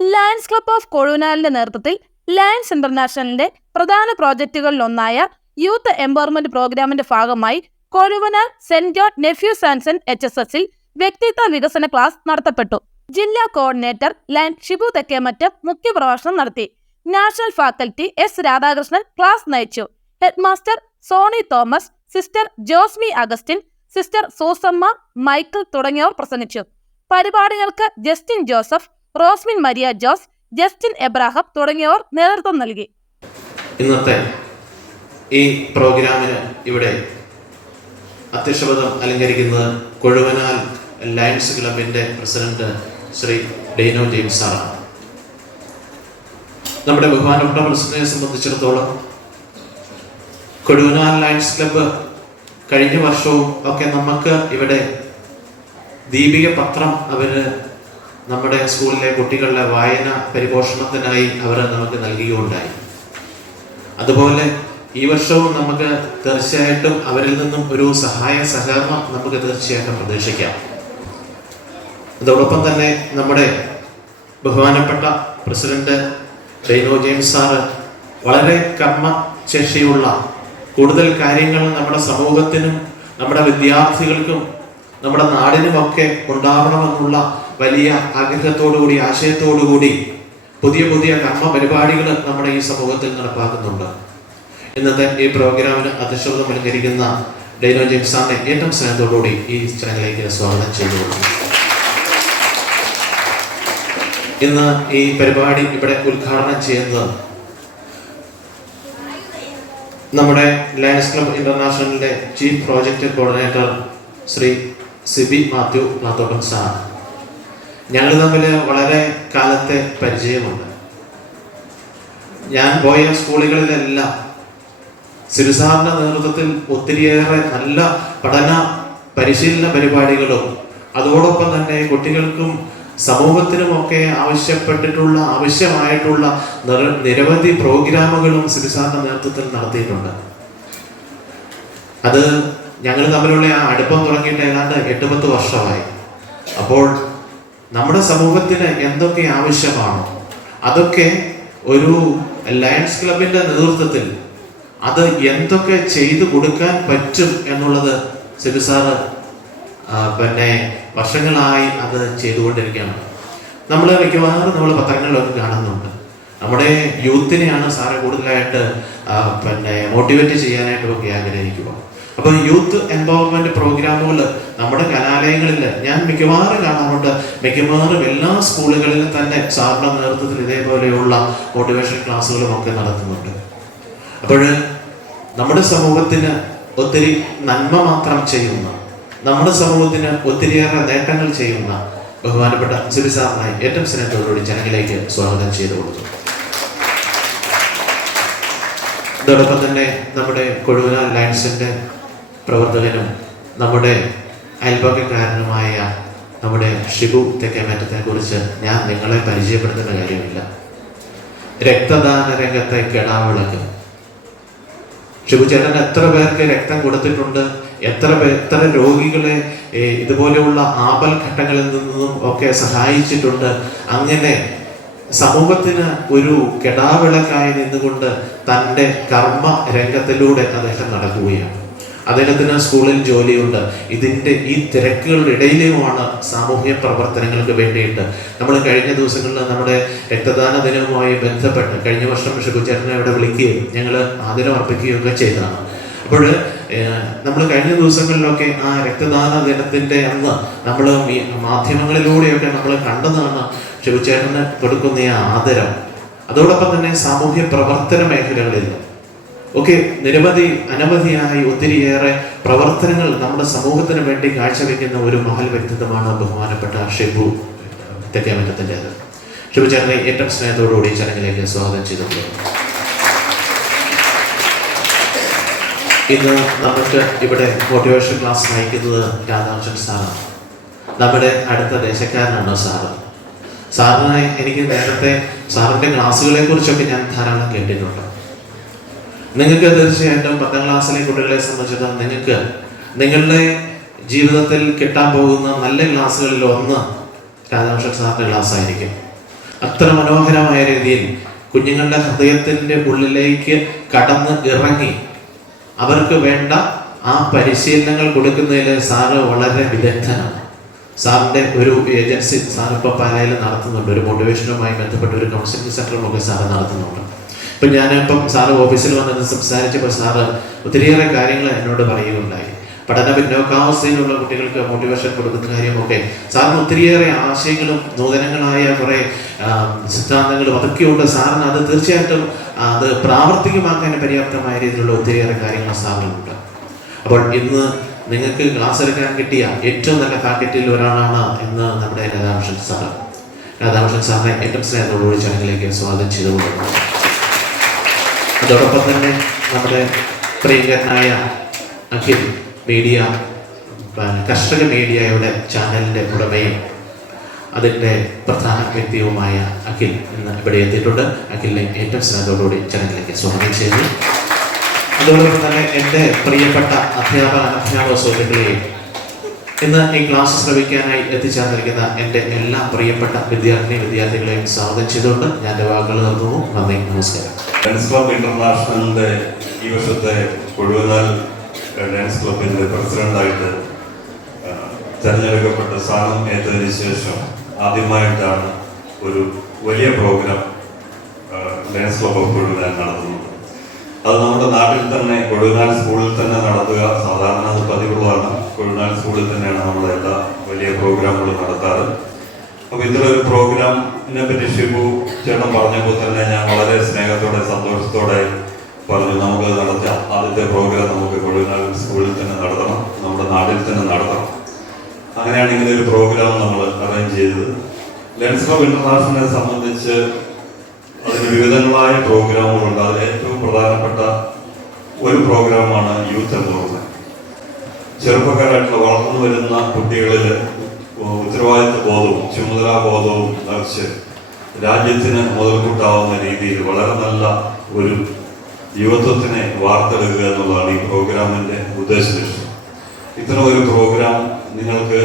Lions club of കൊഴുവനാലിന്റെ നേതൃത്വത്തിൽ lions ഇന്റർനാഷണലിന്റെ പ്രധാന പ്രോജക്റ്റുകളിലൊന്നായ youth empowerment പ്രോഗ്രാമിന്റെ ഭാഗമായി കൊഴുവനാൽ സെന്റ് ജോർജ് നെഫ്യൂസ് ആൻഡ് സെന്റ് HSSൽ വ്യക്തിത്വ വികസന ക്ലാസ് നടത്തപ്പെട്ടു. ജില്ലാ കോർഡിനേറ്റർ ലയൺ ഷിബു തെക്കേമറ്റം മുഖ്യപ്രഭാഷണം നടത്തി. National faculty S. Radhakrishnan class നയിച്ചു. Head master Sony Thomas, sister Josmi Augustine, sister Susamma, Michael തുടങ്ങിയവർ പ്രസംഗിച്ചു. പരിപാടികൾക്ക് Justin Joseph, Rosmin Maria Jose, Justin Abraham തുടങ്ങിയവർ നേതൃത്വം നൽകി. ഇന്നത്തെ ഈ പ്രോഗ്രാമിന് ഇവിടെ അധ്യക്ഷപദം അലങ്കരിക്കുന്നത് കൊഴുവനാൽ ലയൺസ് ക്ലബിന്റെ പ്രസിഡന്റ് ശ്രീ ഡെയ്നോ ജെയിംസ് സാറാണ്. നമ്മുടെ ബഹുമാനപ്പെട്ട പ്രസിഡന്റിനെ സംബന്ധിച്ചിടത്തോളം കൊഴുവനാൽ ലയൺസ് ക്ലബ്ബ് കഴിഞ്ഞ വർഷവും ഒക്കെ നമുക്ക് ഇവിടെ ദീപിക പത്രം നമ്മുടെ സ്കൂളിലെ കുട്ടികളുടെ വായന പരിപോഷണത്തിനായി അവർ നമുക്ക് നൽകുകയുണ്ടായി. അതുപോലെ ഈ വർഷവും നമുക്ക് തീർച്ചയായിട്ടും അവരിൽ നിന്നും ഒരു സഹായ സഹകരണം നമുക്ക് തീർച്ചയായിട്ടും പ്രതീക്ഷിക്കാം. അതോടൊപ്പം തന്നെ നമ്മുടെ ബഹുമാനപ്പെട്ട പ്രസിഡന്റ് ഡെയ്നോ ജെയിംസ് സാറ് വളരെ കർമ്മശേഷിയുള്ള കൂടുതൽ കാര്യങ്ങൾ നമ്മുടെ സമൂഹത്തിനും നമ്മുടെ വിദ്യാർത്ഥികൾക്കും നമ്മുടെ നാടിനുമൊക്കെ ഉണ്ടാവണമെന്നുള്ള വലിയ ആഗ്രഹത്തോടുകൂടി ആശയത്തോടുകൂടി പുതിയ പുതിയ കർമ്മ പരിപാടികൾ നമ്മുടെ ഈ സമൂഹത്തിൽ നടപ്പാക്കുന്നുണ്ട്. ഇന്നത്തെ ഈ പ്രോഗ്രാമിന് അധ്യക്ഷപദം അലങ്കരിക്കുന്ന ഡെയ്നോ ജെയിംസ് സാറിനെ ഏറ്റവും സ്നേഹത്തോടുകൂടി ഈ ചടങ്ങിലേക്ക് സ്വാഗതം ചെയ്തുകൊള്ളുന്നു. ഇന്ന് ഈ പരിപാടി ഇവിടെ ഉദ്ഘാടനം ചെയ്യുന്നത് നമ്മുടെ ലയൺസ് ക്ലബ് ഇന്റർനാഷണലിന്റെ chief project coordinator Shri Siby Mathew Mathottan sir. ഞങ്ങൾ തമ്മിൽ വളരെ കാലത്തെ പരിചയമുണ്ട്. ഞാൻ പോയ സ്കൂളുകളിലെല്ലാം സിരുസാറിന്റെ നേതൃത്വത്തിൽ ഒത്തിരിയേറെ നല്ല പഠന പരിശീലന പരിപാടികളും അതോടൊപ്പം തന്നെ കുട്ടികൾക്കും സമൂഹത്തിനുമൊക്കെ ആവശ്യമായിട്ടുള്ള നിരവധി പ്രോഗ്രാമുകളും സിരുസാറിന്റെ നേതൃത്വത്തിൽ നടത്തിയിട്ടുണ്ട്. അത് ഞങ്ങൾ തമ്മിലുള്ള ആ അടുപ്പം തുടങ്ങിയിട്ട് ഏതാണ്ട് 8-10 വർഷമായി. അപ്പോൾ നമ്മുടെ സമൂഹത്തിന് എന്തൊക്കെ ആവശ്യമാണോ അതൊക്കെ ഒരു ലയൺസ് ക്ലബിന്റെ നേതൃത്വത്തിൽ അത് എന്തൊക്കെ ചെയ്തു കൊടുക്കാൻ പറ്റും എന്നുള്ളത് സിരുസാറ് വർഷങ്ങളായി അത് ചെയ്തുകൊണ്ടിരിക്കുകയാണ്. നമ്മൾ മിക്കവാറും നമ്മൾ പത്രങ്ങളിലൊക്കെ കാണുന്നുണ്ട്. നമ്മുടെ യൂത്തിനെയാണ് സാറ് കൂടുതലായിട്ട് മോട്ടിവേറ്റ് ചെയ്യാനായിട്ടും ഒക്കെ ആഗ്രഹിക്കുക. അപ്പോൾ യൂത്ത് എംപവർമെന്റ് പ്രോഗ്രാമുകൾ നമ്മുടെ കലാലയങ്ങളിൽ ഞാൻ മിക്കവാറും കാണാറുണ്ട്. മിക്കവാറും എല്ലാ സ്കൂളുകളിലും തന്നെ സാറിന്റെ നേതൃത്വത്തിൽ ഇതേപോലെയുള്ള മോട്ടിവേഷൻ ക്ലാസ്സുകളും ഒക്കെ നടത്തുന്നുണ്ട്. അപ്പോൾ നമ്മുടെ സമൂഹത്തിന് ഒത്തിരി നന്മ മാത്രം ചെയ്യുന്ന, നമ്മുടെ സമൂഹത്തിന് ഒത്തിരിയേറെ നേട്ടങ്ങൾ ചെയ്യുന്ന ബഹുമാനപ്പെട്ട സിബി സാറിനായി ഏറ്റവും സ്നേഹത്തോടുകൂടി ചടങ്ങിലേക്ക് സ്വാഗതം ചെയ്തു കൊടുത്തു. അതോടൊപ്പം തന്നെ നമ്മുടെ കൊഴുവനാൽ ലയൺസിന്റെ പ്രവർത്തകനും നമ്മുടെ അയൽപക്കക്കാരനുമായ നമ്മുടെ ഷിബു തെക്കേമറ്റത്തെ കുറിച്ച് ഞാൻ നിങ്ങളെ പരിചയപ്പെടുത്തേണ്ട കാര്യമില്ല. രക്തദാന രംഗത്തെ കെടാവിളക്ക്. ഷിബു ചേട്ടൻ എത്ര പേർക്ക് രക്തം കൊടുത്തിട്ടുണ്ട്, എത്ര രോഗികളെ ഇതുപോലെയുള്ള ആപൽ ഘട്ടങ്ങളിൽ നിന്നും ഒക്കെ സഹായിച്ചിട്ടുണ്ട്. അങ്ങനെ സമൂഹത്തിന് ഒരു കെടാവിളക്കായി നിന്നുകൊണ്ട് തൻ്റെ കർമ്മ രംഗത്തിലൂടെ അദ്ദേഹം നടക്കുകയാണ്. അദ്ദേഹത്തിന് സ്കൂളിൽ ജോലിയുണ്ട്. ഈ തിരക്കുകളുടെ ഇടയിലുമാണ് സാമൂഹ്യ പ്രവർത്തനങ്ങൾക്ക് വേണ്ടിയിട്ട് നമ്മൾ കഴിഞ്ഞ ദിവസങ്ങളിൽ നമ്മുടെ രക്തദാന ദിനവുമായി ബന്ധപ്പെട്ട് കഴിഞ്ഞ വർഷം ഷിബുചേട്ടനെ അവിടെ വിളിക്കുകയും ഞങ്ങൾ ആദരം അർപ്പിക്കുകയും ഒക്കെ ചെയ്തതാണ്. അപ്പോൾ നമ്മൾ കഴിഞ്ഞ ദിവസങ്ങളിലൊക്കെ ആ രക്തദാന ദിനത്തിൻ്റെ അന്ന് നമ്മൾ ഈ മാധ്യമങ്ങളിലൂടെയൊക്കെ നമ്മൾ കണ്ടതാണ് ഷിബുചേട്ടന് കൊടുക്കുന്ന ഈ ആദരം. അതോടൊപ്പം തന്നെ സാമൂഹ്യ പ്രവർത്തന മേഖലകളിൽ ഒക്കെ അനവധിയായി ഒത്തിരിയേറെ പ്രവർത്തനങ്ങൾ നമ്മുടെ സമൂഹത്തിന് വേണ്ടി കാഴ്ചവെക്കുന്ന ഒരു മഹൽ വ്യക്തിത്വമാണ് ബഹുമാനപ്പെട്ട ഷിബു തെക്കേമറ്റത്തിൻ്റെത്. ഷിബു ചേട്ടനെ ഏറ്റവും സ്നേഹത്തോടുകൂടി ചടങ്ങിലേക്ക് സ്വാഗതം ചെയ്തിട്ടുണ്ട്. ഇന്ന് നമുക്ക് ഇവിടെ മോട്ടിവേഷൻ ക്ലാസ് നയിക്കുന്നത് രാധാകൃഷ്ണൻ സാറാണ്. നമ്മുടെ അടുത്ത ദേശക്കാരനാണ് സാറിനെ എനിക്ക് നേരത്തെ സാറിൻ്റെ ക്ലാസ്സുകളെ കുറിച്ചൊക്കെ ഞാൻ ധാരാളം കേട്ടിട്ടുണ്ട്. നിങ്ങൾക്ക് തീർച്ചയായിട്ടും 10ാം ക്ലാസ്സിലെ കുട്ടികളെ സംബന്ധിച്ചിടത്തോളം നിങ്ങൾക്ക് നിങ്ങളുടെ ജീവിതത്തിൽ കിട്ടാൻ പോകുന്ന നല്ല ക്ലാസ്സുകളിൽ ഒന്ന് രാധാകൃഷ്ണൻ സാറിൻ്റെ ക്ലാസ് ആയിരിക്കും. അത്ര മനോഹരമായ രീതിയിൽ കുഞ്ഞുങ്ങളുടെ ഹൃദയത്തിൻ്റെ ഉള്ളിലേക്ക് കടന്ന് ഇറങ്ങി അവർക്ക് വേണ്ട ആ പരിശീലനങ്ങൾ കൊടുക്കുന്നതിൽ സാറ് വളരെ വിദഗ്ധനാണ്. സാറിൻ്റെ ഒരു ഏജൻസി സാർ ഇപ്പോൾ പാലയിൽ നടത്തുന്നുണ്ട്. ഒരു മോട്ടിവേഷനുമായി ബന്ധപ്പെട്ട ഒരു കൗൺസിലിംഗ് സെൻ്ററുമൊക്കെ സാറ് നടത്തുന്നുണ്ട്. ഇപ്പം ഞാനിപ്പം സാറ് ഓഫീസിൽ വന്നത് സംസാരിച്ചപ്പോൾ സാറ് ഒത്തിരിയേറെ കാര്യങ്ങൾ എന്നോട് പറയുകയുണ്ടായി. പഠന പിന്നോക്കാവസ്ഥയിലുള്ള കുട്ടികൾക്ക് മോട്ടിവേഷൻ കൊടുക്കുന്ന കാര്യമൊക്കെ സാറിന് ഒത്തിരിയേറെ ആശയങ്ങളും നൂതനങ്ങളായ കുറേ സിദ്ധാന്തങ്ങളും അതൊക്കെയുണ്ട്. സാറിന് അത് തീർച്ചയായിട്ടും അത് പ്രാവർത്തികമാക്കാൻ പര്യാപ്തമായ രീതിയിലുള്ള ഒത്തിരിയേറെ കാര്യങ്ങൾ സാറിനുണ്ട്. അപ്പോൾ ഇന്ന് നിങ്ങൾക്ക് ക്ലാസ് എടുക്കാൻ കിട്ടിയ ഏറ്റവും നല്ല ഫാക്കൽറ്റിയിൽ ഒരാളാണ് ഇന്ന് നമ്മുടെ രാധാകൃഷ്ണൻ സാറ്. രാധാകൃഷ്ണൻ സാറിനെ ഏറ്റവും സ്നേഹത്തോടുകൂടി ചടങ്ങിലേക്ക് സ്വാഗതം ചെയ്തുകൊള്ളുന്നു. അതോടൊപ്പം തന്നെ നമ്മുടെ പ്രിയങ്കരനായ അഖിൽ മീഡിയ, കർഷക മീഡിയയുടെ ചാനലിൻ്റെ ഉടമയും അതിൻ്റെ പ്രധാന വ്യക്തിയുമായ അഖിൽ ഇന്ന് ഇവിടെ എത്തിയിട്ടുണ്ട്. അഖിലിനെ ഏറ്റവും സ്നേഹത്തോടുകൂടി ചടങ്ങിലേക്ക് സ്വാഗതം ചെയ്യുന്നു. അതോടൊപ്പം തന്നെ എൻ്റെ പ്രിയപ്പെട്ട അധ്യാപക സുഹൃത്തുക്കളെയും ഇന്ന് ഈ ക്ലാസ് ശ്രമിക്കാനായി എത്തിച്ചേർന്നിരിക്കുന്ന എൻ്റെ എല്ലാ പ്രിയപ്പെട്ട വിദ്യാർത്ഥികളെയും സ്വാഗതം ചെയ്തുകൊണ്ട് ഞാൻ എൻ്റെ വാക്കുകൾ നിർത്തുന്നു. നന്ദി, നമസ്കാരം. ഡാൻസ് ക്ലബ് ഇന്റർനാഷണലിന്റെ ഈ വർഷത്തെ കൊഴുവനാൽ ഡാൻസ് ക്ലബിന്റെ പ്രസിഡന്റായിട്ട് തെരഞ്ഞെടുക്കപ്പെട്ട സ്ഥാനം ഏറ്റതിന് ശേഷം ആദ്യമായിട്ടാണ് ഒരു വലിയ program dance club of Kozhuvanal നടത്തുന്നത്. അത് നമ്മുടെ നാട്ടിൽ തന്നെ കൊഴുവനാൽ സ്കൂളിൽ തന്നെ നടത്തുക സാധാരണ അത് പതിവുള്ളതാണ്. കൊഴുവനാൽ സ്കൂളിൽ തന്നെയാണ് നമ്മുടെ എല്ലാ വലിയ പ്രോഗ്രാമുകളും നടത്താറ്. അപ്പോൾ ഇത്തരൊരു പ്രോഗ്രാമിനെ പറ്റി ഷിബു ചേട്ടൻ പറഞ്ഞപ്പോൾ തന്നെ ഞാൻ വളരെ സ്നേഹത്തോടെ സന്തോഷത്തോടെ പറഞ്ഞു നമുക്ക് നടത്താം. ആദ്യത്തെ പ്രോഗ്രാം നമുക്ക് കൊഴുവനാൽ സ്കൂളിൽ തന്നെ നടത്തണം, നമ്മുടെ നാട്ടിൽ തന്നെ നടത്തണം. അങ്ങനെയാണ് ഇങ്ങനെ ഒരു പ്രോഗ്രാം നമ്മൾ അറേഞ്ച് ചെയ്തത്. ലയൺസ് ക്ലബ് ഇന്റർനാഷണലിനെ സംബന്ധിച്ച് അതിന് വിവിധങ്ങളായ പ്രോഗ്രാമുകളുണ്ട്. അതിൽ ഏറ്റവും പ്രധാനപ്പെട്ട ഒരു പ്രോഗ്രാമാണ് യൂത്ത് എംപവർമെന്റ്. ചെറുപ്പക്കാരായിട്ടുള്ള വളർന്നു വരുന്ന കുട്ടികളിൽ ഉത്തരവാദിത്വ ബോധവും ചുമതലാബോധവും നിറച്ച് രാജ്യത്തിന് മുതൽക്കൂട്ടാവുന്ന രീതിയിൽ വളരെ നല്ല ഒരു യുവത്വത്തിനെ വാർത്തെടുക്കുക എന്നുള്ളതാണ് ഈ പ്രോഗ്രാമിൻ്റെ ഉദ്ദേശലക്ഷ്യം. ഇത്തരം ഒരു പ്രോഗ്രാം നിങ്ങൾക്ക്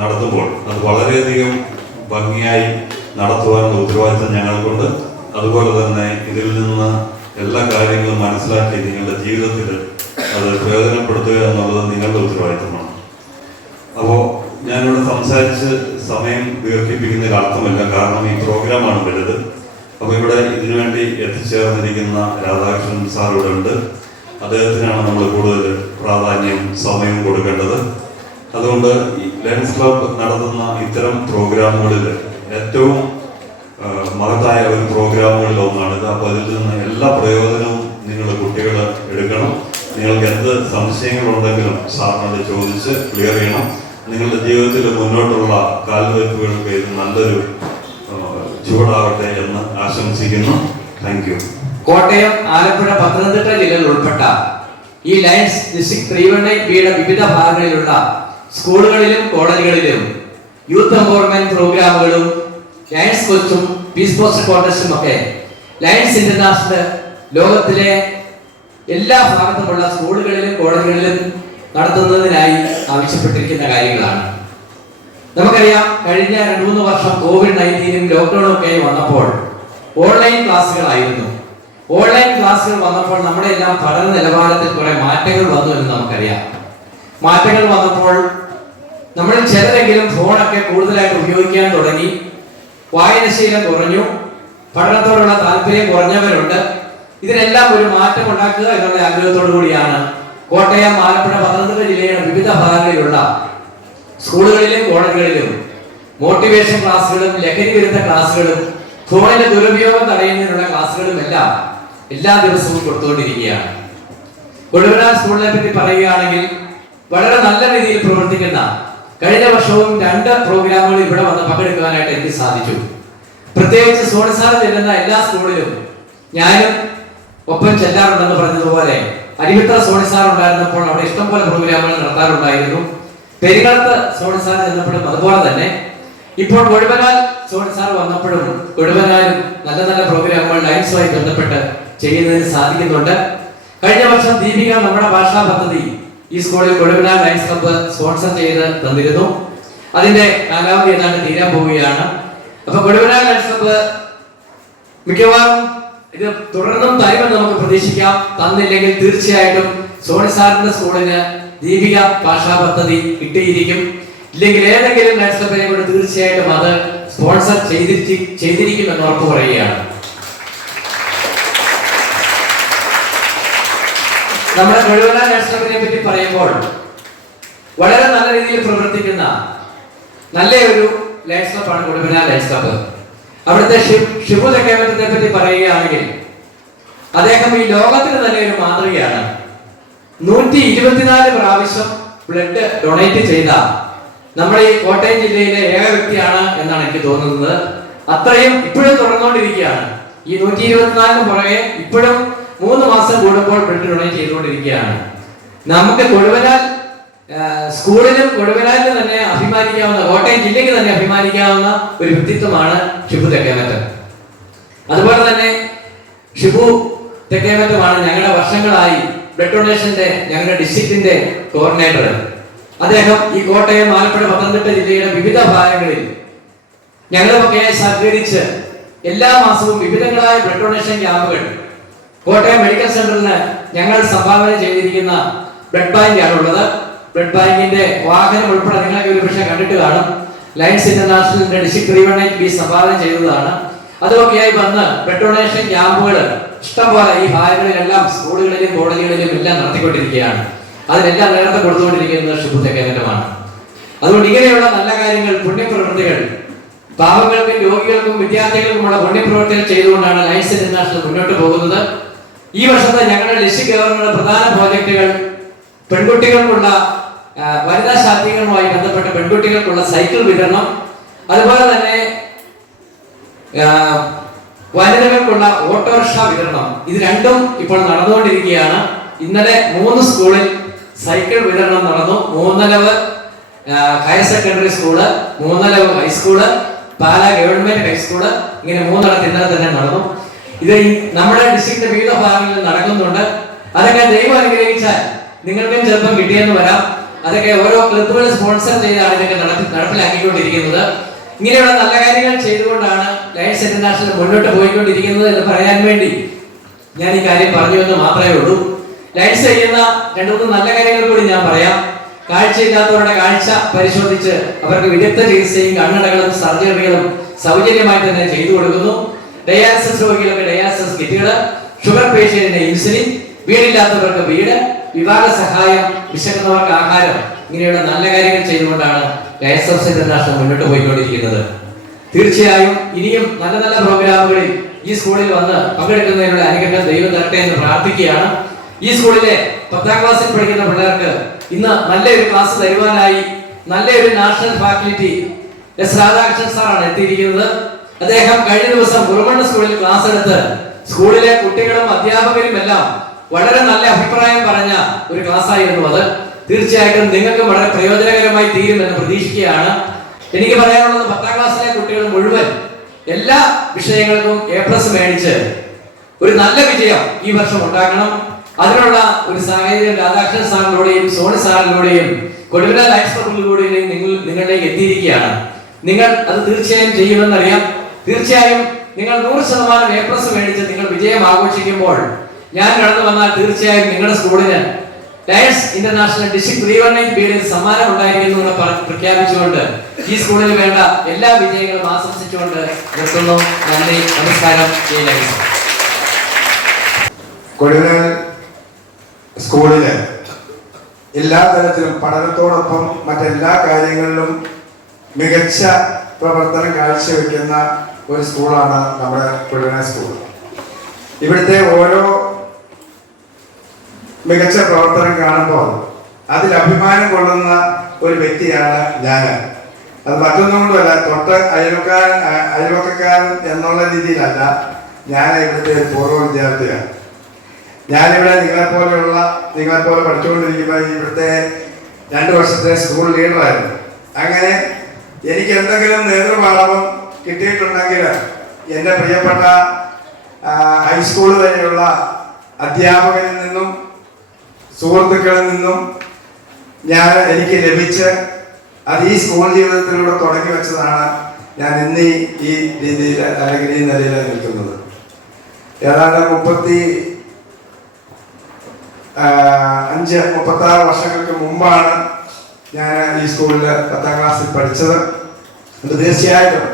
നടത്തുമ്പോൾ അത് വളരെയധികം ഭംഗിയായി നടത്തുവാനുള്ള ഉത്തരവാദിത്വം ഞങ്ങൾക്കുണ്ട്. അതുപോലെ തന്നെ ഇതിൽ നിന്ന് എല്ലാ കാര്യങ്ങളും മനസ്സിലാക്കി നിങ്ങളുടെ ജീവിതത്തിൽ അത് പ്രയോജനപ്പെടുത്തുക എന്നുള്ളത് നിങ്ങളുടെ ഉത്തരവാദിത്വമാണ്. അപ്പോൾ ഞാനിവിടെ സംസാരിച്ച് സമയം ദീർഘിപ്പിക്കുന്നതിൽ അർത്ഥമില്ല, കാരണം ഈ പ്രോഗ്രാമാണ് വലുത്. അപ്പോൾ ഇവിടെ ഇതിനുവേണ്ടി എത്തിച്ചേർന്നിരിക്കുന്ന രാധാകൃഷ്ണൻ സാർ ഇവിടെ ഉണ്ട്. അദ്ദേഹത്തിനാണ് നമ്മൾ കൂടുതൽ പ്രാധാന്യം സമയവും കൊടുക്കേണ്ടത്. അതുകൊണ്ട് ലയൺസ് ക്ലബ് നടത്തുന്ന ഇത്തരം പ്രോഗ്രാമുകളിൽ ഏറ്റവും മഹത്തായ ഒരു പ്രോഗ്രാമുകളിൽ ഒന്നാണിത്. അപ്പോൾ അതിൽ നിന്ന് എല്ലാ പ്രയോജനവും നിങ്ങൾ കുട്ടികൾ എടുക്കണം. നിങ്ങൾക്ക് എന്ത് സംശയങ്ങളുണ്ടെങ്കിലും സാറിനോട് ചോദിച്ച് ക്ലിയർ ചെയ്യണം. നിങ്ങളുടെ ജീവിതത്തിൽ മുന്നോട്ടുള്ള കാൽവയ്പ്പുകൾക്ക് ഇത് നല്ലൊരു ചൂടാവട്ടെ എന്ന് ആശംസിക്കുന്നു. Thank you. കോട്ടയം, ആലപ്പുഴ, പത്തനംതിട്ട ജില്ലകൾ ഉൾപ്പെട്ട ഈ ലയൺസ് ഡിസ്ട്രിക്ട് 319Bയുടെ വിവിധ ഭാഗങ്ങളിലുള്ള സ്കൂളുകളിലും കോളേജുകളിലും യൂത്ത് എംപവർമെന്റ് പ്രോഗ്രാമുകളും ലയൺസ് കോച്ചും പീസ് പോസ്റ്റർ കോൺടെസ്റ്റും ഒക്കെ ലയൺസ് ഇന്റർനാഷണൽ ലോകത്തിലെ എല്ലാ ഭാഗത്തുമുള്ള സ്കൂളുകളിലും കോളേജുകളിലും നടത്തുന്നതിനായി ആവശ്യപ്പെട്ടിരിക്കുന്ന കാര്യങ്ങളാണ്. നമുക്കറിയാം, കഴിഞ്ഞ 2-3 വർഷം COVID-19 ലോക്ക്ഡൌണും ഒക്കെ വന്നപ്പോൾ ഓൺലൈൻ ക്ലാസ്സുകളായിരുന്നു. ഓൺലൈൻ ക്ലാസ്സുകൾ വന്നപ്പോൾ നമ്മുടെ എല്ലാം പഠന നിലവാരത്തിൽ കുറെ മാറ്റങ്ങൾ വന്നു എന്ന് നമുക്കറിയാം. മാറ്റങ്ങൾ വന്നപ്പോൾ നമ്മൾ ചിലരെങ്കിലും ഫോണൊക്കെ കൂടുതലായിട്ട് ഉപയോഗിക്കാൻ തുടങ്ങി. വായനശീലം കുറഞ്ഞു, പഠനത്തോടുള്ള താല്പര്യം കുറഞ്ഞവരുണ്ട്. ഇതിനെല്ലാം ഒരു മാറ്റം ഉണ്ടാക്കുക എന്നുള്ള ആഗ്രഹത്തോടു കൂടിയാണ് കോട്ടയം, ആലപ്പുഴ, പത്തനംതിട്ട ജില്ലയുടെ വിവിധ ഭാഗങ്ങളിലുള്ള സ്കൂളുകളിലും കോളേജുകളിലും മോട്ടിവേഷൻ ക്ലാസ്സുകളും ലഹരി വിരുദ്ധ ക്ലാസ്സുകളും ഫോണിലെ ദുരുപയോഗം തടയുന്നതിനുള്ള ക്ലാസ്സുകളും എല്ലാം എല്ലാ ദിവസവും കൊടുത്തുകൊണ്ടിരിക്കുകയാണ്. കൊഴുവനാൽ സ്കൂളിനെ പറ്റി പറയുകയാണെങ്കിൽ വളരെ നല്ല രീതിയിൽ പ്രവർത്തിക്കുന്ന, കഴിഞ്ഞ വർഷവും 2 പ്രോഗ്രാമുകൾ ഇവിടെ വന്ന് പങ്കെടുക്കുവാനായിട്ട് എനിക്ക് സാധിച്ചു. പ്രത്യേകിച്ച് സോണി സാർ ചെല്ലുന്ന എല്ലാ സ്കൂളിലും ഞാനും ഒപ്പം ചെല്ലാറുണ്ടെന്ന് പറഞ്ഞതുപോലെ അരിവിത്ര സോണി സാർ ഉണ്ടായിരുന്നപ്പോൾ അവിടെ ഇഷ്ടംപോലെ പ്രോഗ്രാമുകൾ നടത്താറുണ്ടായിരുന്നു. പെരികളത്ത് സോണി സാർ ചെന്നപ്പോഴും അതുപോലെ തന്നെ ഇപ്പോൾ കൊഴുവനാൽ സോണി സാർ വന്നപ്പോഴും കൊഴുവനാലും നല്ല നല്ല പ്രോഗ്രാമുകൾ ലയൺസുമായി ബന്ധപ്പെട്ട് ചെയ്യുന്നതിന് സാധിക്കുന്നുണ്ട്. കഴിഞ്ഞ വർഷം ദീപിക നമ്മുടെ ഭാഷാ പദ്ധതി ഈ സ്കൂളിൽ കൊഴുവനാൽ ലയൺസ് ക്ലബ്ബ് സ്പോൺസർ ചെയ്ത് തന്നിരുന്നു. അതിന്റെ കാലാവധി ഏതാണ്ട് തീരാൻ പോവുകയാണ്. അപ്പൊ കൊടുവനാൽ ലയൺസ് ക്ലബ്ബ് മിക്കവാറും ഇത് തുടർന്നും തരുമെന്ന് നമുക്ക് പ്രതീക്ഷിക്കാം. തന്നില്ലെങ്കിൽ തീർച്ചയായിട്ടും സോണി സാറിന്റെ സ്കൂളിന് ദീപിക ഭാഷാ പദ്ധതി കിട്ടിയിരിക്കും. ഇല്ലെങ്കിൽ ഏതെങ്കിലും ലയൺസ് ക്ലബ്ബിനെ കൊണ്ട് തീർച്ചയായിട്ടും അത് സ്പോൺസർ ചെയ്തിരിക്കുമെന്ന് ഉറപ്പ് പറയുകയാണ്. നമ്മുടെ കൊടുവനാൽ ലയൺസ് ക്ലബ്ബിനെ പറ്റി പറയുമ്പോൾ വളരെ നല്ല രീതിയിൽ പ്രവർത്തിക്കുന്ന നല്ല ഒരു ലയൺസ് ക്ലബ്ബാണ് കൊടുവനാൽ ലയൺസ് ക്ലബ്ബ്. അവിടുത്തെ ഷിബു തെക്കേമറ്റത്തെ പറ്റി പറയുകയാണെങ്കിൽ അദ്ദേഹം ഈ ലോകത്തിന് തന്നെ ഒരു മാതൃകയാണ്. 124 പ്രാവശ്യം ബ്ലഡ് ഡൊണേറ്റ് ചെയ്ത നമ്മുടെ ഈ കോട്ടയം ജില്ലയിലെ ഏക വ്യക്തിയാണ് എന്നാണ് എനിക്ക് തോന്നുന്നത്. അത്രയും ഇപ്പോഴും തുടർന്നുകൊണ്ടിരിക്കുകയാണ്. ഈ 124 പുറകെ ഇപ്പോഴും 3 മാസം കൂടുമ്പോൾ ബ്ലഡ് ഡൊണേറ്റ് ചെയ്തുകൊണ്ടിരിക്കുകയാണ്. നമുക്ക് കൊടുവനാൽ സ്കൂളിലും കൊടുവനാലിന് തന്നെ അഭിമാനിക്കാവുന്ന, കോട്ടയം ജില്ലയ്ക്ക് തന്നെ അഭിമാനിക്കാവുന്ന ഒരു വ്യക്തിത്വമാണ് ഷിബു തെക്കേമറ്റം. അതുപോലെ തന്നെ ഷിബു തെക്കേമറ്റമാണ് ഞങ്ങളുടെ വർഷങ്ങളായി ബ്ലഡ് ഡൊണേഷന്റെ ഞങ്ങളുടെ ഡിസ്ട്രിക്റ്റിന്റെ കോർഡിനേറ്റർ. അദ്ദേഹം ഈ കോട്ടയം, ആലപ്പുഴ, പത്തനംതിട്ട ജില്ലയുടെ വിവിധ ഭാഗങ്ങളിൽ ഞങ്ങളുമൊക്കെ സഹകരിച്ച് എല്ലാ മാസവും വിവിധങ്ങളായ ബ്ലഡ് ഡൊണേഷൻ ക്യാമ്പുകൾ കോട്ടയം മെഡിക്കൽ സെന്ററിന് ഞങ്ങൾ സംഭാവന ചെയ്തിരിക്കുന്ന ബ്ലഡ് ബാങ്കാണുള്ളത്. ബ്ലഡ് ബാങ്കിന്റെ വാഹനം ഉൾപ്പെടെ നിങ്ങൾക്ക് ഒരു പക്ഷേ കണ്ടിട്ട് കാണും. ലയൺസ് ഇന്റർനാഷണലിന്റെ ഡിസ്ട്രിക്ട് 318B സംഭാവന ചെയ്തതാണ്. അതുമൊക്കെയായി വന്ന് ബ്ലഡ് ഡൊണേഷൻ ക്യാമ്പുകൾ ഇഷ്ടംപോലെ ഈ ഭാഗങ്ങളിലെല്ലാം സ്കൂളുകളിലും കോളേജുകളിലും എല്ലാം നടത്തിക്കൊണ്ടിരിക്കുകയാണ്. അതിനെല്ലാം നേരത്തെ കൊടുത്തുകൊണ്ടിരിക്കുന്നത് ഷിബു തെക്കേമറ്റമാണ്. അതുകൊണ്ട് ഇങ്ങനെയുള്ള നല്ല കാര്യങ്ങൾ, പുണ്യപ്രവൃത്തികൾ, പാവങ്ങൾക്കും രോഗികൾക്കും വിദ്യാർത്ഥികൾക്കുമുള്ള പുണ്യപ്രവൃത്തികൾ ചെയ്തുകൊണ്ടാണ് ലയൺസ് ഇന്റർനാഷണൽ മുന്നോട്ട് പോകുന്നത്. ഈ വർഷത്തെ ഞങ്ങളുടെ ഡിസ്ട്രിക്ട് ഗവർണറുടെ പ്രധാന പ്രോജക്റ്റുകൾ പെൺകുട്ടികൾക്കുള്ള വനിതാ ശാക്തീകരണവുമായി ബന്ധപ്പെട്ട് പെൺകുട്ടികൾക്കുള്ള സൈക്കിൾ വിതരണം, അതുപോലെ തന്നെ വനിതകൾക്കുള്ള ഓട്ടോറിക്ഷ വിതരണം, ഇത് രണ്ടും ഇപ്പോൾ നടന്നുകൊണ്ടിരിക്കുകയാണ്. ഇന്നലെ 3 സ്കൂളിൽ സൈക്കിൾ വിതരണം നടന്നു. മൂന്നലവ് ഹയർ സെക്കൻഡറി സ്കൂള്, മൂന്നലവ് ഹൈസ്കൂള്, പാല ഗവൺമെന്റ് ഹൈസ്കൂള്, ഇങ്ങനെ 3 ഇന്നലെ തന്നെ നടന്നു. ഇത് നമ്മുടെ ഡിസ്ട്രിക്റ്റിന്റെ വിവിധ ഭാഗങ്ങളിൽ നടക്കുന്നുണ്ട്. അതൊക്കെ ദൈവം അനുഗ്രഹിച്ചാൽ നിങ്ങൾക്കും ചിലപ്പം കിട്ടിയെന്ന് വരാം. അതൊക്കെ ഓരോ ക്ലബ്ബുകൾ സ്പോൺസർ ചെയ്താണ് ഇതൊക്കെ നടപ്പിലാക്കിക്കൊണ്ടിരിക്കുന്നത്. ഇങ്ങനെയുള്ള നല്ല കാര്യങ്ങൾ ചെയ്തുകൊണ്ടാണ് ലയൺസ് ഇന്റർനാഷണൽ മുന്നോട്ട് പോയിക്കൊണ്ടിരിക്കുന്നത് എന്ന് പറയാൻ വേണ്ടി ഞാൻ ഈ കാര്യം പറഞ്ഞു എന്ന് മാത്രമേ ഉള്ളൂ. ലയൺസ് ചെയ്യുന്ന 2-3 നല്ല കാര്യങ്ങൾ കൂടി ഞാൻ പറയാം. കാഴ്ചയില്ലാത്തവരുടെ കാഴ്ച പരിശോധിച്ച് അവർക്ക് വിദഗ്ധ ചികിത്സയും കണ്ണടകളും സർജറികളും സൗജന്യമായി തന്നെ ചെയ്തു കൊടുക്കുന്നു. ഡയാലിസിസ് രോഗികൾക്ക് ഡയാലിസിസ് കിറ്റുകൾ, ഷുഗർ പേഷ്യന്റിന് ഇൻസുലിൻ, വീടില്ലാത്തവർക്ക് വീട്, വിവാഹ സഹായം, വിശക്കുന്നവർക്ക് ആഹാരം, ഇങ്ങനെയുള്ള നല്ല കാര്യങ്ങൾ ചെയ്തുകൊണ്ടാണ് ലയൺസ് ഇന്റർനാഷണൽ മുന്നോട്ട് പോയിക്കൊണ്ടിരിക്കുന്നത്. തീർച്ചയായും ഇനിയും നല്ല നല്ല പ്രോഗ്രാമുകളിൽ ഈ സ്കൂളിൽ വന്ന് പങ്കെടുക്കുന്നതിനുള്ള അനുഗ്രഹം ദൈവം തരട്ടെ എന്ന് പ്രാർത്ഥിക്കുകയാണ്. ഈ സ്കൂളിലെ 10ാം ക്ലാസ്സിൽ പഠിക്കുന്ന പിള്ളേർക്ക് ഇന്ന് നല്ലൊരു ക്ലാസ് തരുവാനായി നല്ലൊരു നാഷണൽ ഫാക്കൽറ്റി എസ് രാധാകൃഷ്ണൻ സാറാണ് എത്തിയിരിക്കുന്നത്. അദ്ദേഹം കഴിഞ്ഞ ദിവസം കുറുമണ്ണ സ്കൂളിൽ ക്ലാസ് എടുത്ത് സ്കൂളിലെ കുട്ടികളും അധ്യാപകരും എല്ലാം വളരെ നല്ല അഭിപ്രായം പറഞ്ഞ ഒരു ക്ലാസ് ആയിരുന്നു അത്. തീർച്ചയായിട്ടും നിങ്ങൾക്ക് വളരെ പ്രയോജനകരമായി തീരുമെന്ന് പ്രതീക്ഷിക്കുകയാണ്. എനിക്ക് പറയാനുള്ളത് 10ാം ക്ലാസ്സിലെ കുട്ടികൾ മുഴുവൻ എല്ലാ വിഷയങ്ങൾക്കും A+ മേടിച്ച് ഒരു നല്ല വിജയം ഈ വർഷം ഉണ്ടാക്കണം. അതിനുള്ള ഒരു സാഹചര്യം രാധാകൃഷ്ണൻ സാറിലൂടെയും സോണി സാറിലൂടെയും കൊടുവനാൽ ലയൺസ് ക്ലബ്ബിലൂടെയും നിങ്ങളിലേക്ക് എത്തിയിരിക്കുകയാണ്. നിങ്ങൾ അത് തീർച്ചയായും ചെയ്യുമെന്നറിയാം. തീർച്ചയായും നിങ്ങൾ 100% A+ മേടിച്ച് നിങ്ങൾ വിജയം ആഘോഷിക്കുമ്പോൾ ഞാൻ കടന്നു വന്നാൽ തീർച്ചയായും നിങ്ങളുടെ സ്കൂളിന് ലയൺസ് ഇന്റർനാഷണൽ ഡിസ്ട്രിക്ട് 318B സമ്മാനം ഉണ്ടായിരിക്കുന്നു പ്രഖ്യാപിച്ചുകൊണ്ട് ഈ സ്കൂളിന് വേണ്ട എല്ലാ വിജയങ്ങളും ആശംസിച്ചുകൊണ്ട് നിർത്തുന്നു. നന്ദി, നമസ്കാരം. കൊടുവനാൽ സ്കൂളില് എല്ലാ തരത്തിലും പഠനത്തോടൊപ്പം മറ്റെല്ലാ കാര്യങ്ങളിലും മികച്ച പ്രവർത്തനം കാഴ്ചവെക്കുന്ന ഒരു സ്കൂളാണ് നമ്മുടെ കൊടുവനാൽ സ്കൂൾ. ഇവിടുത്തെ ഓരോ മികച്ച പ്രവർത്തനം കാണുമ്പോൾ അതിൽ അഭിമാനം കൊള്ളുന്ന ഒരു വ്യക്തിയാണ് ഞാൻ. അത് മറ്റൊന്നും കൊണ്ടുമല്ല, തൊട്ട് അയൽവക്കക്കാരൻ എന്നുള്ള രീതിയിലല്ല, ഞാൻ ഇവിടുത്തെ പൂർവ്വ വിദ്യാർത്ഥിയാണ്. ഞാനിവിടെ നിങ്ങളെപ്പോലെ പഠിച്ചുകൊണ്ടിരിക്കുമ്പോൾ ഇവിടുത്തെ 2 വർഷത്തെ സ്കൂൾ ലീഡറായിരുന്നു. അങ്ങനെ എനിക്ക് എന്തെങ്കിലും നേതൃപാഠവും കിട്ടിയിട്ടുണ്ടെങ്കിൽ എൻ്റെ പ്രിയപ്പെട്ട ഹൈസ്കൂൾ വരെയുള്ള അധ്യാപകരിൽ നിന്നും സുഹൃത്തുക്കളിൽ നിന്നും എനിക്ക് ലഭിച്ച് അത് ഈ സ്കൂൾ ജീവിതത്തിലൂടെ തുടങ്ങി വെച്ചതാണ് ഞാൻ ഇന്ന് ഈ രീതിയിൽ അല്ലെങ്കിൽ ഈ നിലയിൽ നിൽക്കുന്നത്. ഏതാണ്ട് 36 വർഷങ്ങൾക്ക് മുമ്പാണ് ഞാൻ ഈ സ്കൂളിൽ 10ാം ക്ലാസ്സിൽ പഠിച്ചത്. അത് തീർച്ചയായിട്ടും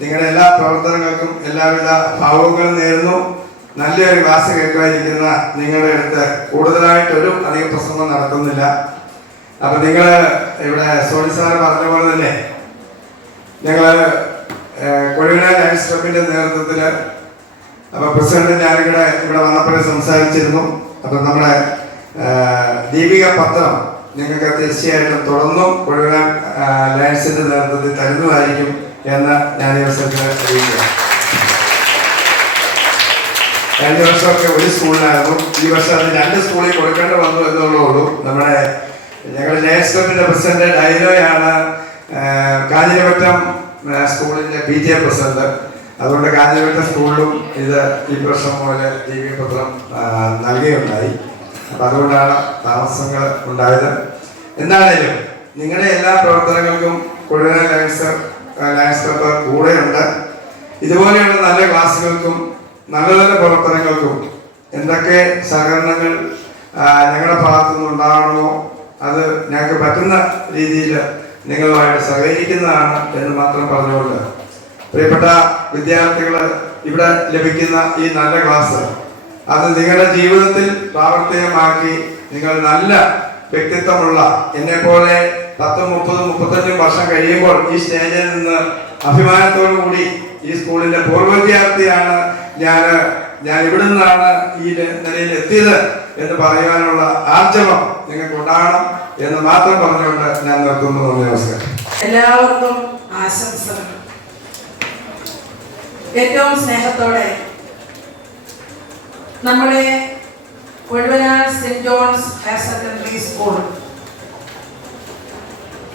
നിങ്ങളുടെ എല്ലാ പ്രവർത്തനങ്ങൾക്കും എല്ലാവിധ ഭാവങ്ങളും നേരുന്നു. നല്ലൊരു ക്ലാസ് കേൾക്കാതിരിക്കുന്ന നിങ്ങളുടെ അടുത്ത് കൂടുതലായിട്ടൊരു അധിക പ്രസംഗം നടത്തുന്നില്ല. അപ്പം നിങ്ങൾ ഇവിടെ സോണി സാറ് പറഞ്ഞ പോലെ തന്നെ ഞങ്ങൾ കൊഴുവനാൽ ലയൺസ് ക്ലബിൻ്റെ നേതൃത്വത്തിൽ അപ്പോൾ പ്രസിഡന്റ് ഞാനിവിടെ വന്നപ്പോഴേ സംസാരിച്ചിരുന്നു. അപ്പം നമ്മുടെ ദീപിക പത്രം നിങ്ങൾക്ക് തീർച്ചയായിട്ടും തുടർന്നും കൊഴുവനാൽ ലയൺസിൻ്റെ നേതൃത്വത്തിൽ തരുന്നതായിരിക്കും എന്ന് ഞാൻ ഈ അവസരത്തിൽ അറിയിക്കുക. കഴിഞ്ഞ വർഷമൊക്കെ ഒരു സ്കൂളിലായിരുന്നു, ഈ വർഷം അത് 2 സ്കൂളിൽ കൊടുക്കേണ്ടി വന്നു എന്നുള്ളൂ. നമ്മുടെ ഞങ്ങളുടെ ലയൺസ് ക്ലബിൻ്റെ പ്രസിഡന്റ് ഡൈലോയാണ് കാഞ്ഞിരമറ്റം സ്കൂളിൻ്റെ PTA പ്രസിഡന്റ്. അതുകൊണ്ട് കാഞ്ഞിരമറ്റം സ്കൂളിലും ഇത് ഈ വർഷം പോലെ ദീപികപത്രം നൽകുകയുണ്ടായി. അപ്പം അതുകൊണ്ടാണ് താമസങ്ങൾ ഉണ്ടായത്. എന്താണേലും നിങ്ങളുടെ എല്ലാ പ്രവർത്തനങ്ങൾക്കും കൊഴുവനാൽ ലയൺസ് ക്ലബ് കൂടെയുണ്ട്. ഇതുപോലെയുള്ള നല്ല ക്ലാസ്സുകൾക്കും നല്ല നല്ല പ്രവർത്തനങ്ങൾക്കും എന്തൊക്കെ സഹകരണങ്ങൾ ഞങ്ങളുടെ ഭാഗത്തുനിന്ന് ഉണ്ടാകണമോ അത് ഞങ്ങൾക്ക് പറ്റുന്ന രീതിയിൽ നിങ്ങളുമായിട്ട് സഹകരിക്കുന്നതാണ് എന്ന് മാത്രം പറഞ്ഞുകൊണ്ട്, പ്രിയപ്പെട്ട വിദ്യാർത്ഥികൾ, ഇവിടെ ലഭിക്കുന്ന ഈ നല്ല ക്ലാസ് അത് നിങ്ങളുടെ ജീവിതത്തിൽ പ്രാവർത്തികമാക്കി നിങ്ങൾ നല്ല വ്യക്തിത്വമുള്ള എന്നെപ്പോലെ 10, 30, 35 വർഷം കഴിയുമ്പോൾ ഈ സ്റ്റേജിൽ നിന്ന് അഭിമാനത്തോടു കൂടി ഈ സ്കൂളിന്റെ പൂർവ്വ വിദ്യാർത്ഥിയാണ് ഞാൻ ഇവിടെ നിന്നാണ് ഈ നിലയിൽ എത്തിയത് എന്ന് പറയുവാനുള്ള ആർജവം നിങ്ങൾക്ക് ഉണ്ടാകണം എന്ന് മാത്രം പറഞ്ഞുകൊണ്ട് ഞാൻ നിർത്തുന്നു. നമസ്കാരം. എല്ലാവർക്കും ആശംസകൾ. ഏറ്റവും സ്നേഹത്തോടെ നമ്മുടെ Kozhuvanal saint John's higher secondary school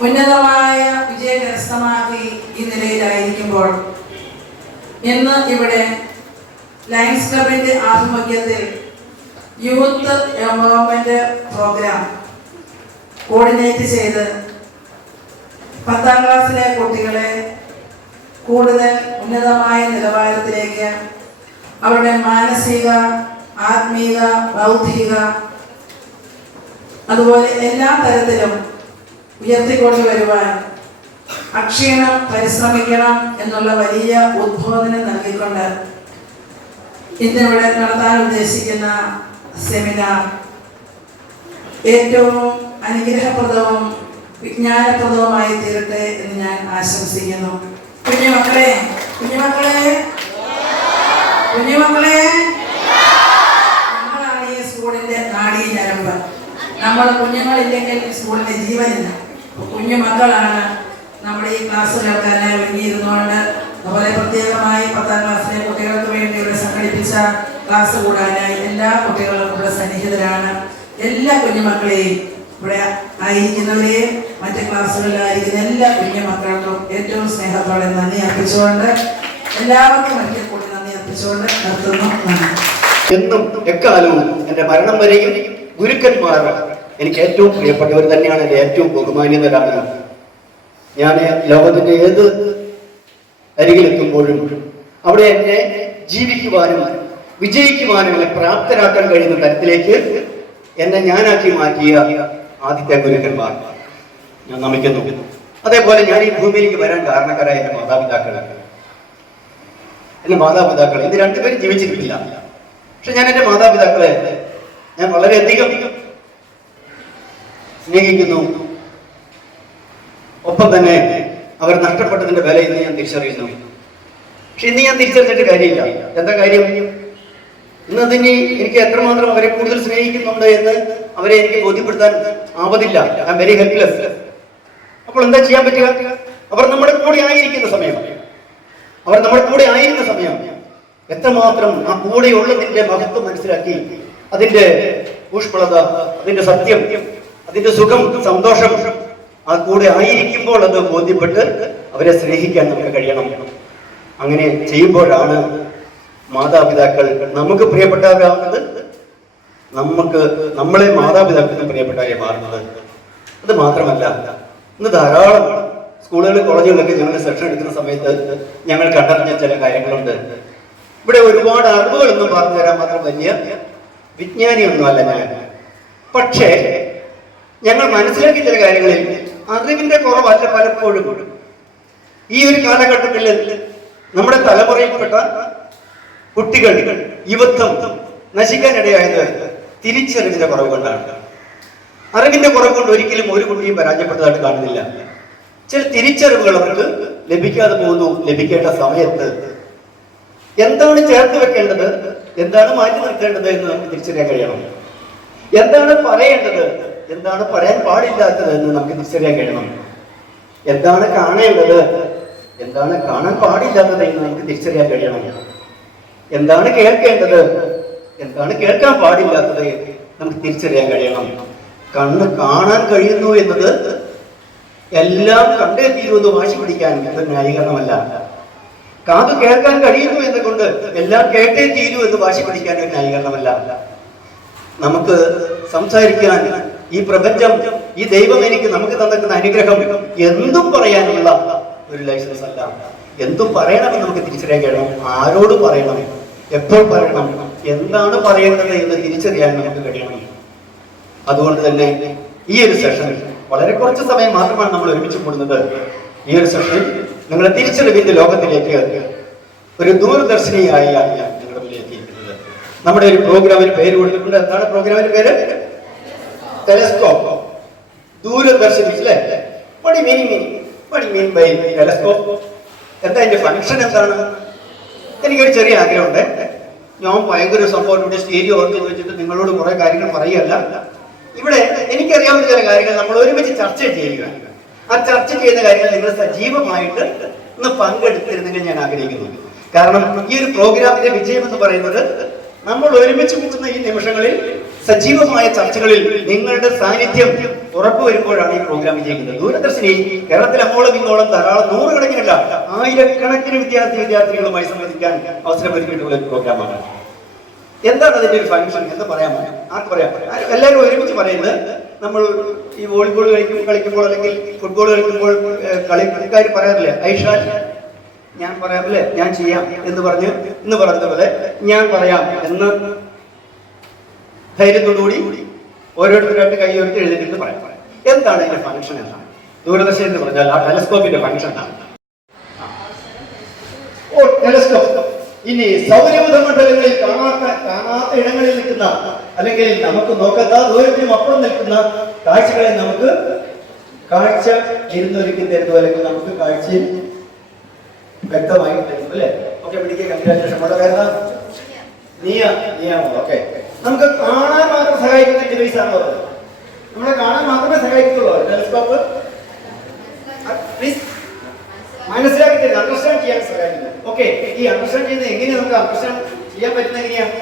ഉന്നതമായ വിജയം കരസ്ഥമാക്കി ഈ നിലയിലായിരിക്കുമ്പോൾ ഇന്ന് ഇവിടെ ലയൺസ് ക്ലബിന്റെ ആഭിമുഖ്യത്തിൽ യൂത്ത് എംപവർമെന്റ് പ്രോഗ്രാം കോർഡിനേറ്റ് ചെയ്ത് 10ാം ക്ലാസ്സിലെ കുട്ടികളെ കൂടുതൽ ഉന്നതമായ നിലവാരത്തിലേക്ക് അവരുടെ മാനസിക, ആത്മീക, ബൗദ്ധിക അതുപോലെ എല്ലാ തരത്തിലും ഉയർത്തിക്കൊണ്ടുവരുവാൻ അക്ഷീണം പരിശ്രമിക്കണം എന്നുള്ള വലിയ ഉദ്ബോധനം നൽകിക്കൊണ്ട് ഇന്നിവിടെ നടത്താൻ ഉദ്ദേശിക്കുന്ന സെമിനാർ ഏറ്റവും അനുഗ്രഹപ്രദവും വിജ്ഞാനപ്രദവുമായി തീരട്ടെ എന്ന് ഞാൻ ആശംസിക്കുന്നു. കുഞ്ഞുമക്കളെ നമ്മളാണ് ഈ സ്കൂളിന്റെ നാഡീ ഞരമ്പ്. നമ്മൾ കുഞ്ഞുങ്ങളില്ലെങ്കിൽ സ്കൂളിന്റെ ജീവനില്ല. കുഞ്ഞുമക്കളാണ് നമ്മുടെ ഈ ക്ലാസ് കേൾക്കാനായി ഒരുങ്ങിയിരുന്നുകൊണ്ട് അതുപോലെ പ്രത്യേകമായി 10ാം ക്ലാസ്സിലെ കുട്ടികൾക്ക് വേണ്ടി ഇവിടെ സംഘടിപ്പിച്ച ക്ലാസ് കൂടാനായി എല്ലാ കുട്ടികളും ഇവിടെ സന്നിഹിതരാണ്. എല്ലാ കുഞ്ഞുമക്കളെയും ഇവിടെ ആയിരിക്കുന്നവരെയും മറ്റ് ക്ലാസ്സുകളിലായിരിക്കുന്ന എല്ലാ കുഞ്ഞുമക്കൾക്കും ഏറ്റവും സ്നേഹത്തോടെ നന്ദി അർപ്പിച്ചുകൊണ്ട് എല്ലാവർക്കും ഒരിക്കൽ കൂടി നന്ദി അർപ്പിച്ചുകൊണ്ട് നിർത്തുന്നു. എന്നും എക്കാലവും എൻ്റെ മരണം വരെയും ഗുരുക്കന്മാർ എനിക്ക് ഏറ്റവും പ്രിയപ്പെട്ടവർ തന്നെയാണ്. എൻ്റെ ഏറ്റവും ബഹുമാന്യതരാണ്. ഞാൻ ലോകത്തിൻ്റെ ഏത് അരികിലെത്തുമ്പോഴും അവിടെ എന്നെ ജീവിക്കുവാനും വിജയിക്കുവാനും എന്നെ പ്രാപ്തരാക്കാൻ കഴിയുന്ന തരത്തിലേക്ക് എന്നെ ഞാനാക്കി മാറ്റിയ ആദ്യത്തെ ഗുരുക്കന്മാർ ഞാൻ നമിക്കുന്നു. അതേപോലെ ഞാൻ ഈ ഭൂമിയിലേക്ക് വരാൻ കാരണക്കാരായ എൻ്റെ മാതാപിതാക്കളാണ്. എൻ്റെ മാതാപിതാക്കൾ ഇത് 2 പേരും ജീവിച്ചിരിക്കില്ല. പക്ഷെ ഞാൻ എൻ്റെ മാതാപിതാക്കളെ ഞാൻ വളരെയധികം സ്നേഹിക്കുന്നു. ഒപ്പം തന്നെ അവർ നഷ്ടപ്പെട്ടതിന്റെ വില ഇന്ന് ഞാൻ തിരിച്ചറിയുന്നു. പക്ഷെ ഇന്ന് ഞാൻ തിരിച്ചറിഞ്ഞിട്ട് കാര്യമില്ല. എന്താ കാര്യം? ഇന്ന് അതിന് എനിക്ക് എത്രമാത്രം അവരെ കൂടുതൽ സ്നേഹിക്കുന്നുണ്ട് എന്ന് അവരെ എനിക്ക് ബോധ്യപ്പെടുത്താൻ ആവതില്ല. I am very helpless. അപ്പോൾ എന്താ ചെയ്യാൻ പറ്റുക? അവർ നമ്മുടെ കൂടെ ആയിരിക്കുന്ന സമയം എത്രമാത്രം ആ കൂടെയുള്ളതിന്റെ മഹത്വം മനസ്സിലാക്കി അതിന്റെ ഊഷ്മളത, അതിന്റെ സത്യം, അതിന്റെ സുഖം, സന്തോഷം ആ കൂടെ ആയിരിക്കുമ്പോൾ അത് ബോധ്യപ്പെട്ട് അവരെ സ്നേഹിക്കാൻ നമുക്ക് കഴിയണം. അങ്ങനെ ചെയ്യുമ്പോഴാണ് മാതാപിതാക്കൾ നമുക്ക് പ്രിയപ്പെട്ടവരാകുന്നത്, നമ്മളെ മാതാപിതാക്കൾക്ക് പ്രിയപ്പെട്ടവരെ മാറുന്നത്. അത് മാത്രമല്ല, ഇന്ന് ധാരാളം സ്കൂളുകളിൽ കോളേജുകളിലൊക്കെ ഞങ്ങൾ സെഷൻ എടുക്കുന്ന സമയത്ത് ഞങ്ങൾ കണ്ടറിഞ്ഞ ചില കാര്യങ്ങളുണ്ട്. ഇവിടെ ഒരുപാട് അറിവുകളൊന്നും പറഞ്ഞു തരാൻ മാത്രം വലിയ വിജ്ഞാനിയൊന്നുമല്ല ഞാൻ. പക്ഷേ ഞങ്ങൾ മനസ്സിലാക്കിയ ചില കാര്യങ്ങളിൽ അറിവിന്റെ കുറവല്ല പലപ്പോഴും ഈ ഒരു കാലഘട്ടത്തിൽ നമ്മുടെ തലമുറയിൽപ്പെട്ട കുട്ടികൾ യുവത്വം നശിക്കാനിടയായത് തിരിച്ചറിവിന്റെ കുറവ് കൊണ്ടാണ്. അറിവിന്റെ കുറവ് കൊണ്ട് ഒരിക്കലും ഒരു കുട്ടിയും പരാജയപ്പെട്ടതായിട്ട് കാണുന്നില്ല. ചില തിരിച്ചറിവുകൾ അവർക്ക് ലഭിക്കാതെ പോകുന്നു. ലഭിക്കേണ്ട സമയത്ത് എന്താണ് ചേർത്ത് വെക്കേണ്ടത്, എന്താണ് മാറ്റി നിർത്തേണ്ടത് എന്ന് നമുക്ക് തിരിച്ചറിയാൻ കഴിയണം. എന്താണ് പറയേണ്ടത്, എന്താണ് പറയാൻ പാടില്ലാത്തത് എന്ന് നമുക്ക് തിരിച്ചറിയാൻ കഴിയണം. എന്താണ് കാണേണ്ടത്, എന്താണ് കാണാൻ പാടില്ലാത്തത് എന്ന് നമുക്ക് തിരിച്ചറിയാൻ കഴിയണം. എന്താണ് കേൾക്കേണ്ടത്, എന്താണ് കേൾക്കാൻ പാടില്ലാത്തത് നമുക്ക് തിരിച്ചറിയാൻ കഴിയണം. കണ്ണ് കാണാൻ കഴിയുന്നു എന്നത് എല്ലാം കണ്ടേ തീരുമെന്ന് വാശി പിടിക്കാൻ ഒരു ന്യായീകരണമല്ല. കാത് കേൾക്കാൻ കഴിയുന്നു എന്നുകൊണ്ട് എല്ലാം കേട്ടേ തീരൂ എന്ന് വാശി പിടിക്കാൻ ഒരു ന്യായീകരണമല്ല. നമുക്ക് സംസാരിക്കാൻ ഈ പ്രപഞ്ചം, ഈ ദൈവം നമുക്ക് തന്നിട്ടുന്ന അനുഗ്രഹം എന്തും പറയാനുള്ള ഒരു ലൈസൻസ് അല്ല. എന്തും പറയണമെന്ന് നമുക്ക് തിരിച്ചറിയാൻ കഴിയണം. ആരോട് പറയണം, എപ്പോൾ പറയണം, എന്താണ് പറയേണ്ടത് എന്ന് തിരിച്ചറിയാൻ നമുക്ക് കഴിയണം. അതുകൊണ്ട് തന്നെ ഈ ഒരു സെഷൻ വളരെ കുറച്ച് സമയം മാത്രമാണ് നമ്മൾ ഒരുമിച്ച് കൂടുന്നത്. ഈ ഒരു സെഷനിൽ നിങ്ങളെ തിരിച്ചറിവിന്റെ ലോകത്തിലേക്ക് ഒരു ദൂരദർശിനിയായാണ് ഞാൻ നിങ്ങളുടെ മുന്നിൽ എത്തിയിരിക്കുന്നത്. നമ്മുടെ ഒരു പ്രോഗ്രാമിന് പേര് കൊടുത്തിട്ടുണ്ട്. എന്താണ് പ്രോഗ്രാമിന്റെ പേര്? ടെലസ്കോപ്പ്, ദൂരദർശിനി. അല്ലേ? What do you mean by telescope? എന്താ അതിന്റെ ഫംഗ്ഷൻ എന്താണ്? എനിക്കൊരു ചെറിയ ആഗ്രഹമുണ്ട്. ഞാൻ ഭയങ്കര സംഭവം ഇവിടെ സ്റ്റേഡിയം ഓർത്ത് വെച്ചിട്ട് നിങ്ങളോട് കുറെ കാര്യങ്ങൾ പറയുകയല്ല. ഇവിടെ എനിക്കറിയാവുന്ന ചില കാര്യങ്ങൾ നമ്മൾ ഒരുമിച്ച് ചർച്ച ചെയ്യുക. ആ ചർച്ച ചെയ്യുന്ന കാര്യങ്ങൾ നിങ്ങൾ സജീവമായിട്ട് ഒന്ന് പങ്കെടുത്തിരുന്നെങ്കിൽ ഞാൻ ആഗ്രഹിക്കുന്നു. കാരണം ഈ ഒരു പ്രോഗ്രാമിന്റെ വിജയം എന്ന് പറയുന്നത് നമ്മൾ ഒരുമിച്ച് കൂടുന്ന ഈ നിമിഷങ്ങളിൽ സജീവമായ ചർച്ചകളിൽ നിങ്ങളുടെ സാന്നിധ്യം ഉറപ്പുവരുമ്പോഴാണ് ഈ പ്രോഗ്രാം വിജയിക്കുന്നത്. ദൂരദർശിനി കേരളത്തിൽ അങ്ങോളം ഇങ്ങോളം ധാരാളം നൂറുകണക്കിനല്ല ആയിരക്കണക്കിന് വിദ്യാർത്ഥികളുമായി സംവദിക്കാൻ അവസരം ഒരുക്കിയിട്ടുള്ള ഒരു പ്രോഗ്രാമാണ്. എന്താണ് അതിന്റെ ഒരു ഫംഗ്ഷൻ എന്ന് പറയാൻ പറ്റും? ആർക്ക് പറയാൻ പറ്റും? എല്ലാവരും ഒരുമിച്ച് പറയുന്നത് നമ്മൾ ഈ വോളിബോൾ കളിക്കുമ്പോൾ അല്ലെങ്കിൽ ഫുട്ബോൾ കളിക്കുമ്പോൾ കളിക്കാർ പറയാറില്ലേ, ഐഷാൽ ഞാൻ പറയാറില്ലേ, ഞാൻ ചെയ്യാം എന്ന് പറഞ്ഞതുപോലെ ഞാൻ പറയാം എന്ന് ധൈര്യത്തോടുകൂടി ഓരോരുത്തരായിട്ട് കൈ ഉയർത്തി എഴുതിയിട്ട് പറയാം. എന്താണ് അതിന്റെ ഫംഗ്ഷൻ? എന്നാണ് ദൂരദർശൻ എന്ന് പറഞ്ഞാൽ ആ ടെലസ്കോപ്പിന്റെ ഫംഗ്ഷൻ ആണ്. ടെലസ്കോപ്പ് ഇനി സൗരയൂഥ മണ്ഡലങ്ങളിൽ കാണാത്ത ഇടങ്ങളിൽ നിൽക്കുന്ന, അല്ലെങ്കിൽ നമുക്ക് നോക്കാത്ത ദൂരത്തിനും അപ്പുറം നിൽക്കുന്ന കാഴ്ചകളെ നമുക്ക് കാഴ്ച ഇരുന്നൊരുക്കി തരുന്നു, അല്ലെങ്കിൽ നമുക്ക് കാഴ്ചയിൽ വ്യക്തമായി തരുന്നു. അല്ലെ? ഓക്കെ, പിടിക്കുക. കൺഗ്രാജുലേഷൻ. നമ്മുടെ പേരെന്താ? നീയാണോ? ഓക്കെ. നമുക്ക് കാണാൻ മാത്രം സഹായിക്കുന്ന ഡിവൈസ് ആണോ? നമ്മളെ കാണാൻ മാത്രമേ സഹായിക്കുള്ളൂ ടെലിസ്കോപ്പ്. പ്ലീസ് മനസ്സിലാക്കി തരുന്നത്, അണ്ടർസ്റ്റാൻഡ് ചെയ്യാൻ സഹായിക്കുന്നത്. ഓക്കെ, ഈ അണ്ടർസ്റ്റാൻഡ് ചെയ്യുന്നത് എങ്ങനെയാണ്? നമുക്ക് അണ്ടർസ്റ്റാൻഡ് ചെയ്യാൻ പറ്റുന്നത് എങ്ങനെയാണ്?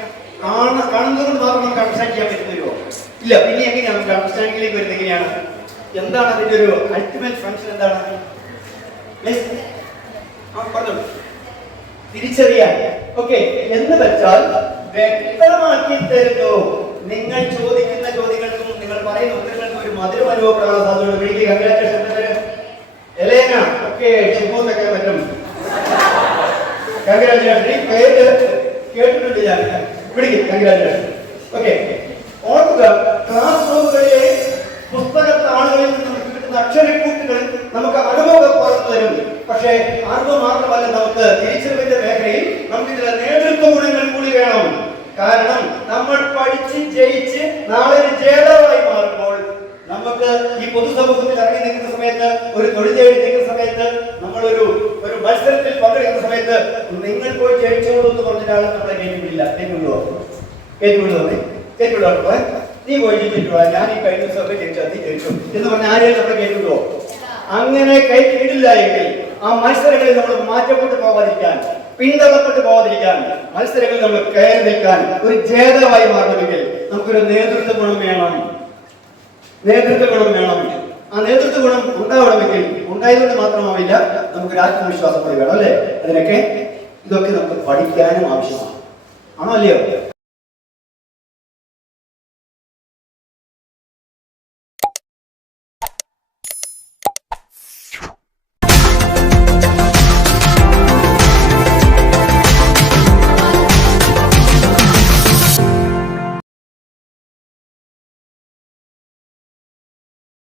കാണുന്നത് കൊണ്ട് മാത്രം നമുക്ക് അണ്ടർസ്റ്റാൻഡ് ചെയ്യാൻ പറ്റുന്നോ? ഇല്ല. പിന്നെ എങ്ങനെയാണ് നമുക്ക് അണ്ടർസ്റ്റാൻഡിങ്ങിലേക്ക് വരുന്നത്? എങ്ങനെയാണ്? എന്താണ് അതിന്റെ ഒരു അൾട്ടിമേറ്റ് ഫംഗ്ഷൻ? എന്താണ്? പറഞ്ഞോളൂ. തിരിച്ചറിയാൻ. ഓക്കെ, എന്ന് വെച്ചാൽ വ്യക്തമാക്കി തരുന്നു. നിങ്ങൾ ചോദിക്കുന്ന ചോദ്യങ്ങൾക്കും നിങ്ങൾ പറയുന്ന ഉത്തരങ്ങൾക്കും ഒരു മധുരം അനുഭവപ്പെടാൻ സാധ്യതയുണ്ട്. വീട്ടിൽ കൺഗ്രാജുലേഷൻ. എലേന. ഓക്കെ, ഷിബൂന്നൊക്കെ പറ്റും. കൺഗ്രാജുലേഷൻ. ഈ പേര് കേട്ടിട്ടുണ്ട് ഞാൻ. പിടിക്കും. കൺഗ്രാജുലേഷൻ. ഓക്കെ, ഓർക്കുക, ക്ലാസ് റൂമുകളിലെ പുസ്തകത്താളുകളിൽ നിന്ന് നമുക്ക് കിട്ടുന്ന അക്ഷരക്കൂട്ടുകൾ നമുക്ക് അനുഭവം പറഞ്ഞു തരും. പക്ഷേ അറിവ് മാത്രമല്ല, നമുക്ക് തിരിച്ചറിവിന്റെ മേഖലയിൽ നമുക്ക് ചില നേതൃത്വ ഗുണങ്ങൾ കൂടി വേണം. കാരണം നമ്മൾ പഠിച്ച് ജയിച്ച് നാളെ ഒരു ജേതാവായി മാറുമ്പോൾ നമുക്ക് ഈ പൊതുസമൂഹത്തിൽ ഇറങ്ങി നിൽക്കുന്ന സമയത്ത്, ഒരു തൊഴിൽ തേടി നിൽക്കുന്ന സമയത്ത്, നമ്മളൊരു മത്സരത്തിൽ പങ്കെടുക്കുന്ന സമയത്ത് നിങ്ങൾ പോയി ജയിച്ചോളൂ എന്ന് പറഞ്ഞാൽ നമ്മളെ കേട്ടുവിടില്ല. കേട്ടുവിടുവോ? കേട്ടുവിടുവോ? നീ പോയി ജയിച്ചിട്ടുള്ള ഞാൻ ഈ കഴിഞ്ഞ ദിവസമൊക്കെ ജയിച്ചു, നീ ജയിച്ചു എന്ന് പറഞ്ഞാൽ ആരെയും നമ്മളെ കേട്ടുവിടുവോ? അങ്ങനെ കൈക്കിടില്ല എങ്കിൽ ആ മത്സരങ്ങളിൽ നമ്മൾ മാറ്റപ്പെട്ടു പോകാതിരിക്കാൻ, പിന്തള്ളപ്പെട്ടു പോകാതിരിക്കാൻ, മത്സരങ്ങളിൽ നമ്മൾ കയറി നിൽക്കാൻ, ഒരു ജേതാവായി മാറണമെങ്കിൽ നമുക്കൊരു നേതൃത്വ ഗുണം വേണം. ആ നേതൃത്വ ഗുണം ഉണ്ടാവണമെങ്കിൽ ഉണ്ടായതുകൊണ്ട് മാത്രമാവില്ല, നമുക്കൊരു ആത്മവിശ്വാസം കൂടി വേണം. അല്ലേ? ഇതൊക്കെ നമുക്ക് പഠിക്കാനും ആവശ്യമാണ്. ആണോ അല്ലയോ?